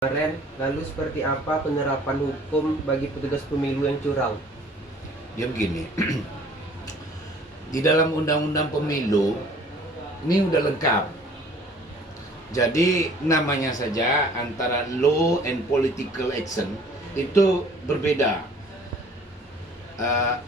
Kemarin, lalu seperti apa penerapan hukum bagi petugas pemilu yang curang? Dia begini, di dalam undang-undang pemilu ini udah lengkap. Jadi namanya saja antara law and political action itu berbeda.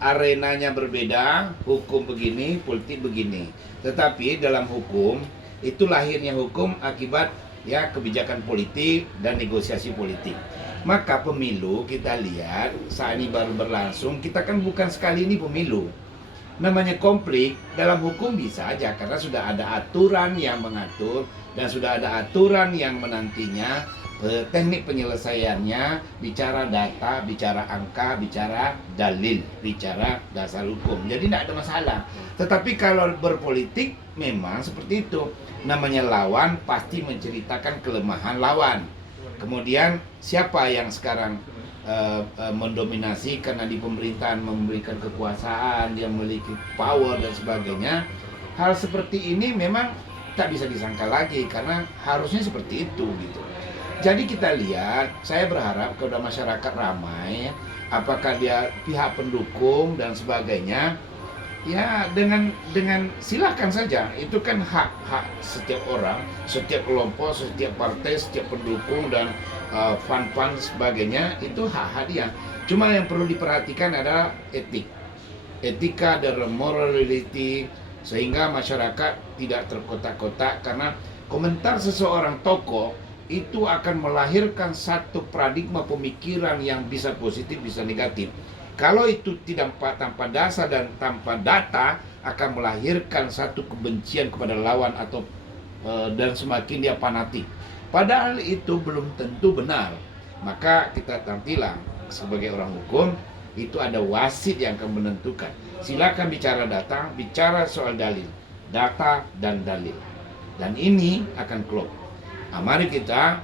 Arenanya berbeda, hukum begini, politik begini. Tetapi dalam hukum itu lahirnya hukum akibat ya kebijakan politik dan negosiasi politik. Maka pemilu kita lihat saat ini baru berlangsung, kita kan bukan sekali ini pemilu. Namanya konflik dalam hukum bisa aja karena sudah ada aturan yang mengatur dan sudah ada aturan yang menantinya teknik penyelesaiannya, bicara data, bicara angka, bicara dalil, bicara dasar hukum. Jadi tidak ada masalah. Tetapi kalau berpolitik memang seperti itu. Namanya lawan pasti menceritakan kelemahan lawan. Kemudian siapa yang sekarang mendominasi karena di pemerintahan memberikan kekuasaan, dia memiliki power dan sebagainya. Hal seperti ini memang tak bisa disangka lagi karena harusnya seperti itu gitu. Jadi kita lihat, saya berharap kepada masyarakat ramai, apakah dia pihak pendukung dan sebagainya, ya dengan silakan saja. Itu kan hak setiap orang, setiap kelompok, setiap partai, setiap pendukung dan fan-fan sebagainya, itu hak dia. Cuma yang perlu diperhatikan adalah etika dan morality, sehingga masyarakat tidak terkotak-kotak karena komentar seseorang tokoh itu akan melahirkan satu paradigma pemikiran yang bisa positif, bisa negatif. Kalau itu tidak tanpa dasar dan tanpa data, akan melahirkan satu kebencian kepada lawan atau dan semakin dia fanatik. Padahal itu belum tentu benar. Maka kita nantilah sebagai orang hukum itu ada wasit yang akan menentukan. Silakan bicara data, bicara soal dalil, data dan dalil. Dan ini akan klop. Nah, mari kita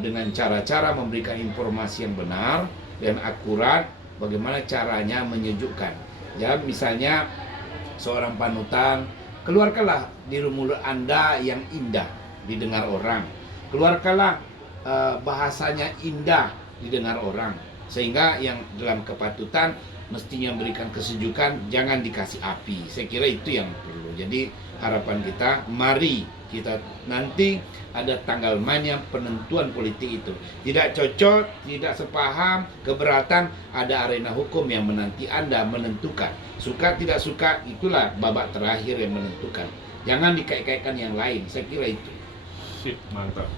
dengan cara-cara memberikan informasi yang benar dan akurat, bagaimana caranya menyejukkan. Ya, misalnya seorang panutan, keluarkanlah di mulut Anda yang indah didengar orang. Keluarkanlah bahasanya indah didengar orang. Sehingga yang dalam kepatutan mestinya memberikan kesejukan, jangan dikasih api. Saya kira itu yang perlu. Jadi harapan kita, mari kita nanti ada tanggal mainnya penentuan politik itu. Tidak cocok, tidak sepaham, keberatan, ada arena hukum yang menanti Anda menentukan. Suka tidak suka, itulah babak terakhir yang menentukan. Jangan dikait-kaitkan yang lain, saya kira itu. Sip, mantap.